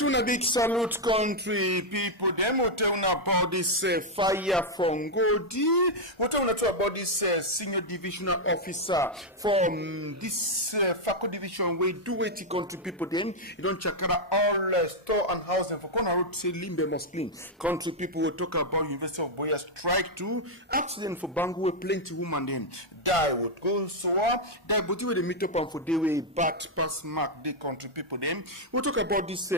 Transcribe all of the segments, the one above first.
Well, a big salute, country people. Them will tell about this fire from Godi. We'll tell about this senior divisional officer from this FACO division. We do it, country people. Them you don't check out all store and housing for Kona Road. Say Limbe must clean. Country people will talk about University of Boya strike too. Accident for Bangu, plenty woman then die would go so die, but you will meet up and for day way bat pass mark the country people. Them we'll talk about this.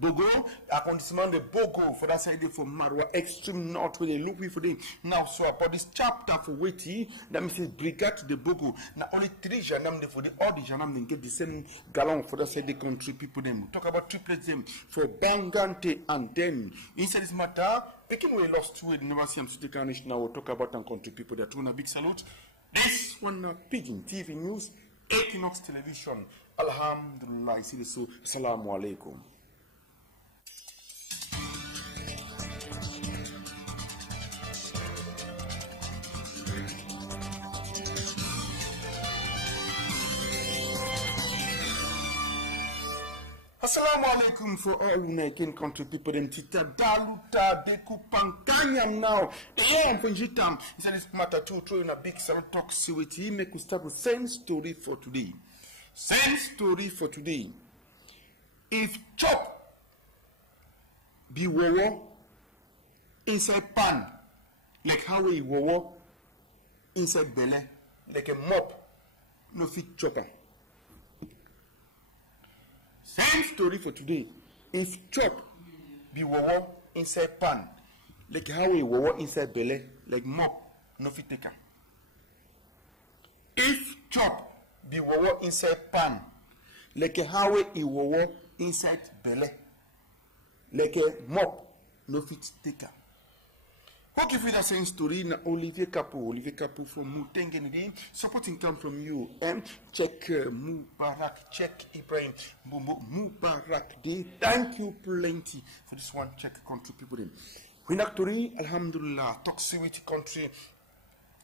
Bogo, arrondissement de Bogo, for that side for Marwa, extreme north, where they look for them. Now, so about this chapter for Weti, that means Brigade de Bogo. Now, only 3 janam for the other janam, then get the same gallon for that side the country people. Them talk about triplets them for Bangante, and then inside this matter, picking we lost to it, never see them to the now. We'll talk about and country people that want a big salute. This one, Pigeon TV News, Equinox Television. Alhamdulillah, I see this so. Assalamu alaikum. Assalamu alaikum for all United country people. Them tita daluta deku pankanyam now. I'm from Jitam. He said this matter too. Throwing a big salute talk. See what he make us start with same story for today. Same story for today. If chop be wowo inside pan, like how we wowo inside belly, like a mop, no fit chopper. Same story for today. If chop be wowo inside pan, like how we wowo inside belly, like mop, no fit taker. If chop be wowo inside pan, like how we wowo inside belly, like a mop, no fit taker. Who give you that same story? Na Olivier Capo from Mutengenidi. Supporting come from you. Check Mubarak, check Ibrahim Mubarak Day. Thank you plenty for this one. Check country people then. Winaktori, Alhamdulillah, toxicity country.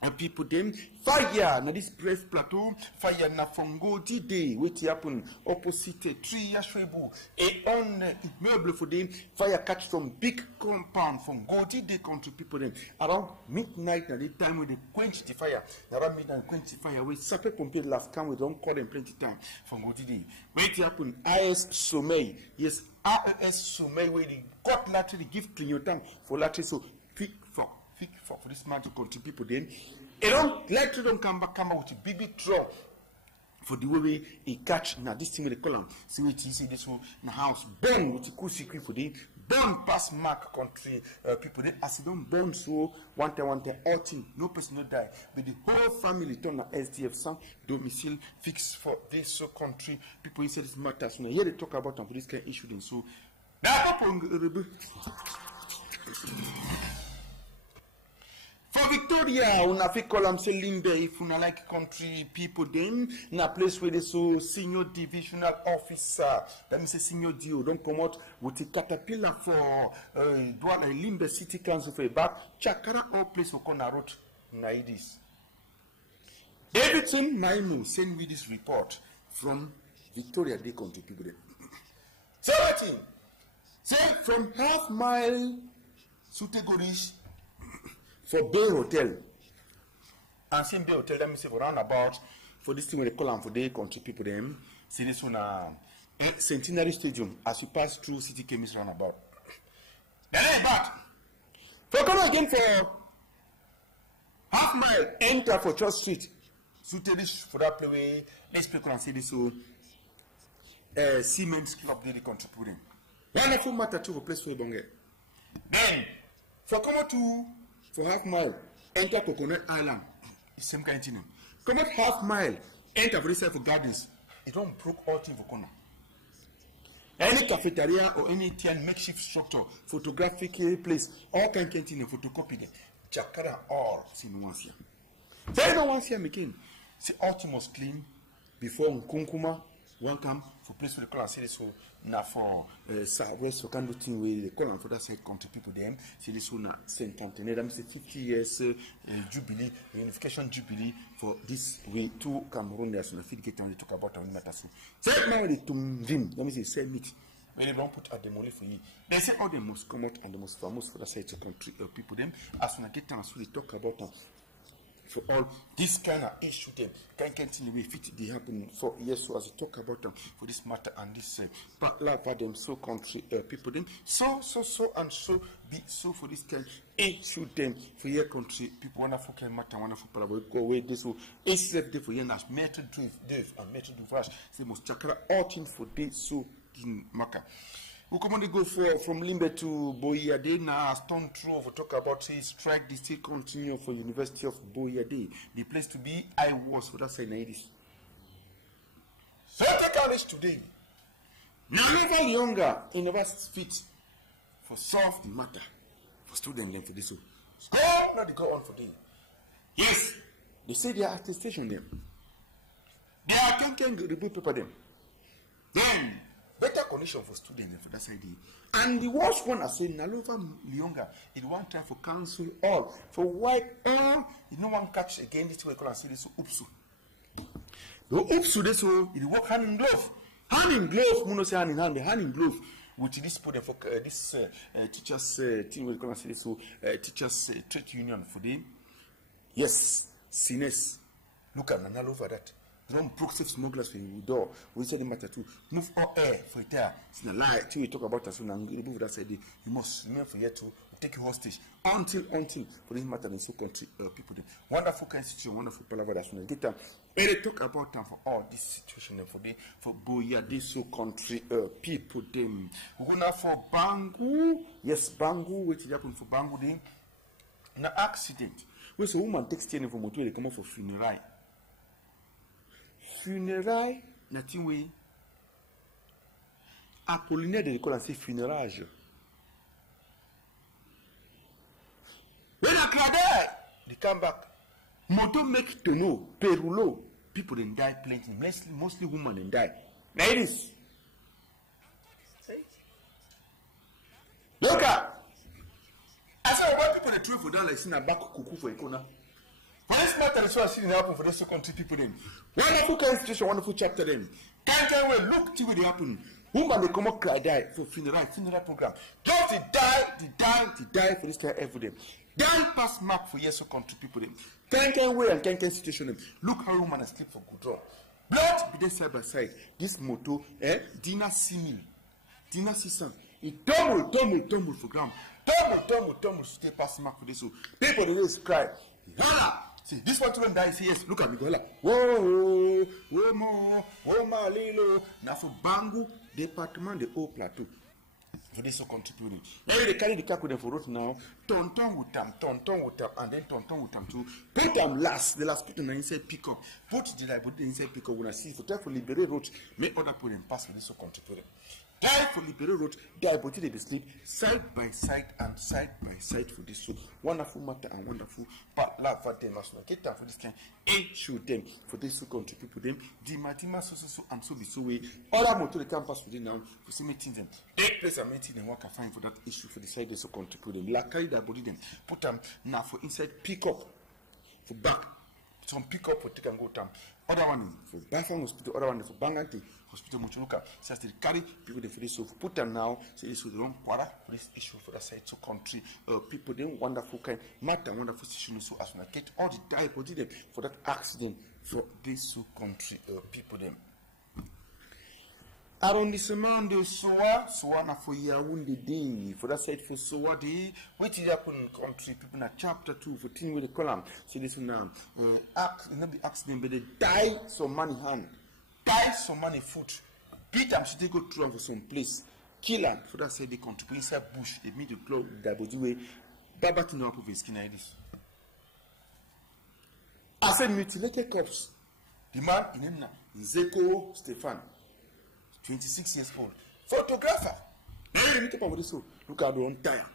And people them fire na this brave plateau, fire na Fongodi day, which happen opposite 3 years rebu. On immeuble for them, fire catch from big compound from Godi day country people them around midnight at the time when they quench the fire. Around midnight quench the fire. We sape pompe last come we don't call them plenty time from Godi day. Which happen IS Somei, yes, IS Somei where they got laterally give clean your tongue for laterally so quick for this man to country people then. They don't let them come back with a BB drum for the way he catch now this thing with the column. See what you see this one in the house burn with the cool secret for them. Burn past mark country people then as they don't burn so one time all thing no person no die but the whole family turn a SDF some domicile fix for this so country people inside this matter so now here they talk about them for this kind of issue then so for Victoria, una fi call am say Limbe if una like country people then na place where they so senior divisional officer. That means a senior DO don't come out with a caterpillar for Douala Limbe City Council for a back. Chakara all place for Kona Road na this. Everything Maimu send me this report from Victoria Day country people then. Say what thing? Say from half mile Sutegorish for Bay Hotel. And same Bay Hotel, let me say for roundabout for this thing when they call them for day country people them. See this one Centenary Stadium as you pass through City Chemist roundabout. Then back. For come again for half mile, enter for Church Street. So tell this for that play. Let's play and say this so Siemens Club day the country people them. Wonderful matter too for place for Bonge. Then for come to for half mile, enter Coconut Island. It's same kind of thing. Come out half mile, enter for this side for gardens. It don't broke all thing for corner. Any cafeteria or any makeshift structure, photographic place, all kind of thing, photocopy them. Jakara all see no one's here. Say no one's here again. See all thing must clean before Nkunkuma one come for place for the call and say this so now for Southwest for kind of thing where they call and for that side country people them say this so now Saint Anthony them say 50 years jubilee unification jubilee for this way to Cameroon there's no fit get on they talk about on matter so say now they to vim let me say say meet when they don't put at the money for you. They say all the most common and the most famous for the side to country people them. As when I get time, so they talk about them. For all this kind of issue, them can continue fit they happen for years. So as I talk about them for this matter and this but love for them so country people them so and so be so for this kind issue them for your country people wonderful kind matter wonderful people go away this will SF day for your nash method Dave and method Vash they must chakra all thing for this so in Maka. We come on to go from Limbe to Boyade now. Stone through for talk about his strike. They still continue for University of Boyade. The place to be. I was for that side. Celtic College today. Never younger. He never fit for solve the matter for students them for this. So school not they go on for day. Yes, they say they are attestation them. They are can reboot paper them. Then. Better condition for students for that side. And the worst one I say Nalova Lyonga, it one time for council all for white you no one catch again this way call and say this oopsu. The oopsu this so it work hand in glove. Hand in glove, muno say hand in hand, the hand in glove. Which this put for this teachers team will call and say this so teachers trade union for them. Yes, Sines. Look at Nalova that. Don't proxy smugglers for you door. We said the matter to move all air for it there. It's not lie till we talk about us and remove that side. You must remain for here to take you hostage until for this matter in so country people. Wonderful constitution, wonderful palaver that's when get them. When they talk about them for all this situation for Boya this so country people them. We're gonna for Bangu. Yes, Bangu, which happened for Bangu them. An accident. Where so woman takes ten from motor they come out for funeral. Funérailles, nothing way. Apollinaire de l'école, c'est funérailles. When I clear there, they come back. Moto make to know, perulo, people then die plenty, mostly women then die. Ladies. Look at. I said, why people they throw for down like sin a back cuckoo for a corner. For this matter, it's what I see happen for those country people then. Wonderful institution, wonderful chapter then. Can't wait, look till what happen. Woman they come up cry die for funeral program. Just they die for this time every day. Die pass mark for yes country people then. Can't wait and can't situation them. Look how woman is sleep for good draw. Blood be there side by side. This motto, Dina Simil, Dina Sisan. It tumble for ground. Tumble stay pass mark for this. So people they just cry. Holla! See, this one children die, say yes, look at me, go like, whoa, ma, lilo. Now for Bangu, department, the old plateau. For this so contributing. Now they carry the car with them for road now, tonton with them, and then tonton with them too. Put them last, the last put them inside pick up. Put the library inside pick up when I see for time for liberate road, make other put them pass for this so contributing. Die for liberate road, die but they be sleep side by side and side by side for this so wonderful matter and wonderful but love for them as well. Get time for this kind issue them for this so country people them Dimatima so and so be so way other motor they can pass for them now for see meeting them. Eight place and meeting them work I find for that issue for the side they so country people them. Like carry that body them put them now for inside pick up for back. Some pick up for take and go time. Other one for Bafang Hospital, other one for Banganti Hospital Muchuluka. Says they carry people they for this so put them now. Say this with the wrong quarter for this issue for that side so country people them wonderful kind matter wonderful situation so as we get all the die body them for that accident for this so country people them. Arrondissement de Soa na for Yaoundé day for that side for Soa day. What is happen in country people na chapter 2 for thing with the column. So this one now not be accident but they die some money hand, die some money foot. Beat them should they go through for some place. Kill them for that side they contribute inside bush. They meet the clock that body way. Baba to know of his skin like this. I said mutilated corpse. The man in him now Zeko Stefan. 26 years old. Photographer. Look at the one tire.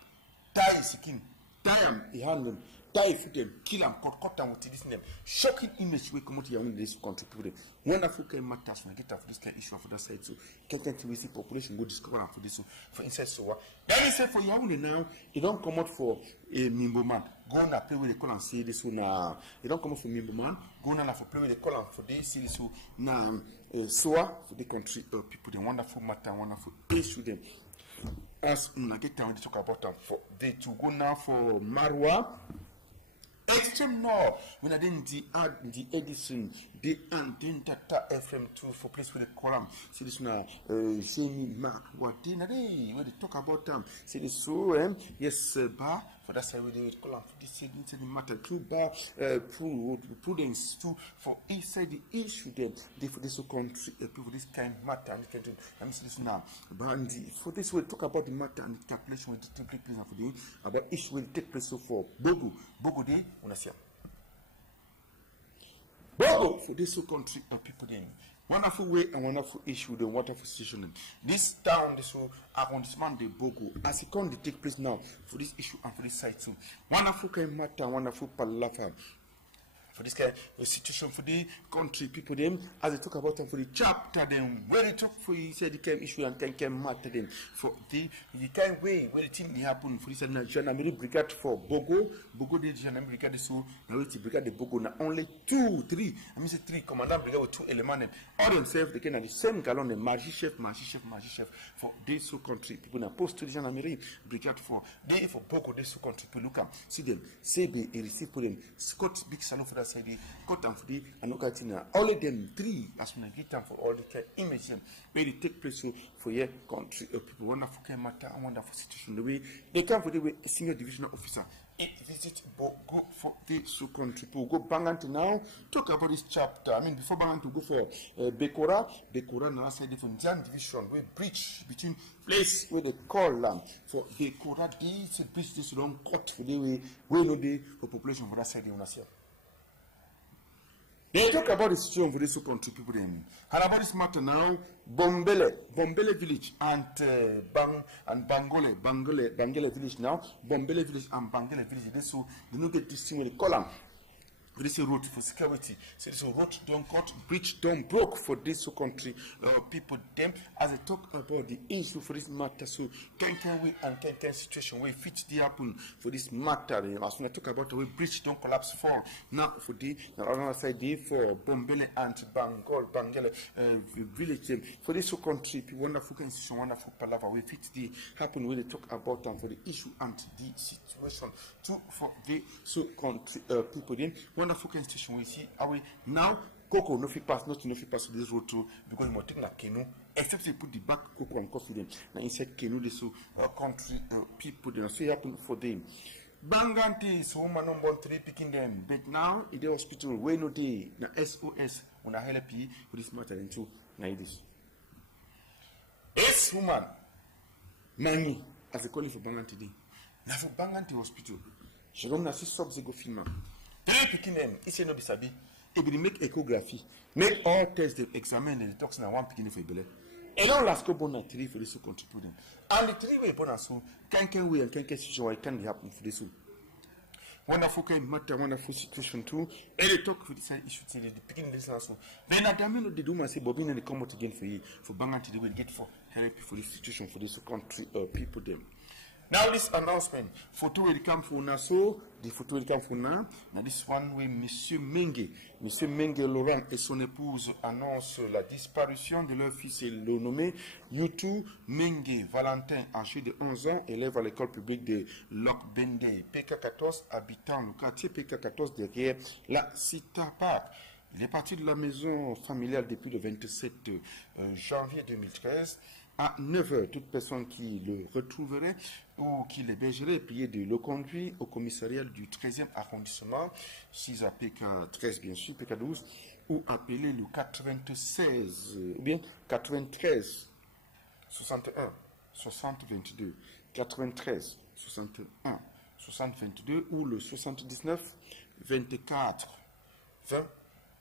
Tie is king. Tie him, he hand him. Tie foot him. Kill him. Cut him with this name. Shocking image we come out here in this country. Wonderful kind of matters when I get up for this kind of issue for that side. So can't we see population go discover for this for inside so then he said for Yaoundé now, he don't come out for a Mimbo man. go na play with the call and see this one na you don't come for me man go na for play with the call and for this see this one na soa for the country people the wonderful matter wonderful issue them as una get time to talk about them for they to go now for Marwa extreme no when I didn't the Edison the and then Tata FM2 for place with the column see this now Jamie Mark what dinner day when they talk about them see this so yes bar for that side with the column for this matter too bar prudence too for inside the issue then they for this country people this kind matter and can I'm see this now but for this we talk about the matter and the calculation will take place for the about issue will take place so for Bogo day on a Bogo for this country people then wonderful way and wonderful issue the wonderful situation this town this whole arrondissement de Bogo as it can take place now for this issue and for this side too wonderful kind matter wonderful palafa for this kind of situation for the country people them as they talk about them for the chapter them where they talk for you said the kind issue and kind matter them for the kind way where the thing happen for this gendarmerie brigade for Bogo the gendarmerie brigade so now it's brigade the Bogo now only 2 3 I mean say 3 commandant brigade with 2 elements all themselves they can have the same galon the marché chef for this country people now post to the gendarmerie brigade for they for Bogo this country people look at see them CB and receive for them Scott big salon for say the cut and for the anokatina all of them 3 as when I get time for all the care image them where they take place so for your country people wonderful care matter and wonderful situation the way they come for the way senior divisional officer visit Bogo for the so country people go Banganti now talk about this chapter I mean before Banganti go for Bekora now side from Jan division we bridge between place where they call land for Bekora this bridge this long cut for the way we know the for population for that side of Nasia. They talk about the situation for this country people then. And about this matter now, Bombele village and Bangole village now, Bombele village and Bangole village. This so they don't get this thing with the column. This is road for security. So this road don't cut, bridge don't broke for this country people them as they talk about the issue for this matter. So can we and can situation where fit the happen for this matter. As when I talk about the way bridge don't collapse for now for the other side for Bombele and Bangale village for this country people wonderful institution wonderful palaver where fit the happen when they talk about them for the issue and the situation too for the so country people then wonderful station we see are we now Coco no fit pass not no fit pass this road too because we take na canoe except they put the back Coco and coffee them now inside canoe this so country people they see happen for them Banganti so woman number 3 picking them but now in the hospital we no dey na SOS una help for this matter into na this this woman Mani as they call it for Banganti day na for Banganti hospital je don't na 6 subs go film picking them, it's no be sabi. If they make echography, make all tests, they examine the toxin and one picking for belly. And all last go born 3 for this to contribute them. And the 3 way born so can we and can situation why can happen for this. Wonderful kind matter, wonderful situation too. And they talk for this issue till the picking this last one. Then at the minute they do my say Bobin and they come out again for you for Banganti they will get for help for this situation for this country people them. Now this announcement, photo will come for Nassau, the photo will come for now. Now this one way, Monsieur Menge Laurent et son épouse annoncent la disparition de leur fils et le nommé Youtou Menge Valentin, âgé de 11 ans, élève à l'école publique de Lokbende, PK14, habitant le quartier PK14 derrière la Cita Park. Il est parti de la maison familiale depuis le 27 janvier 2013. À 9h, toute personne qui le retrouverait ou qui l'hébergerait est priée de le conduire au commissariat du 13e arrondissement, 6 à PK13 bien sûr, PK12, ou appeler le 96, ou bien 93 61 60 22, 93 61 60 22 ou le 79 24 20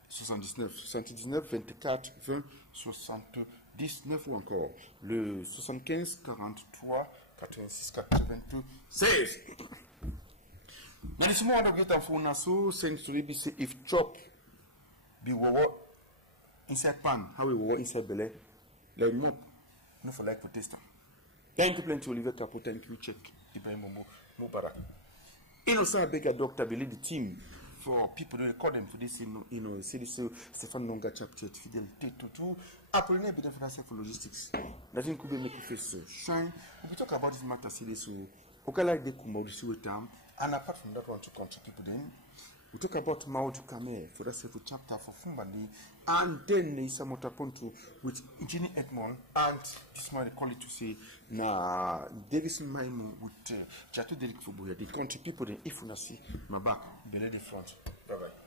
79 24 20 79 ou encore le 75 43 86 82 16. Now this morning we get a phone so send to be say if chop be what inside pan how we what inside belly like mop no for like protester. Thank you plenty Oliver Capo, thank you check Ibrahim Mubarak. Innocent Baker, Dr. Billy, the team for people to record them for this, c'est Stéphane Nonga chapter fidélité tout. Apollinaire Biden for logistics. Nothing could be make a face shine. We talk about this matter seriously. Okala de Kumodi with time, and apart from that, want to contribute people then. We talk about Maoju Kame for that several chapter for Fumbani, and then Nisa Motapontu with Engineer Edmond, and this man they call it to say na Davis Maimu with Jatu Delik Fubuya, the country people then if you see my back, below the front. Bye bye.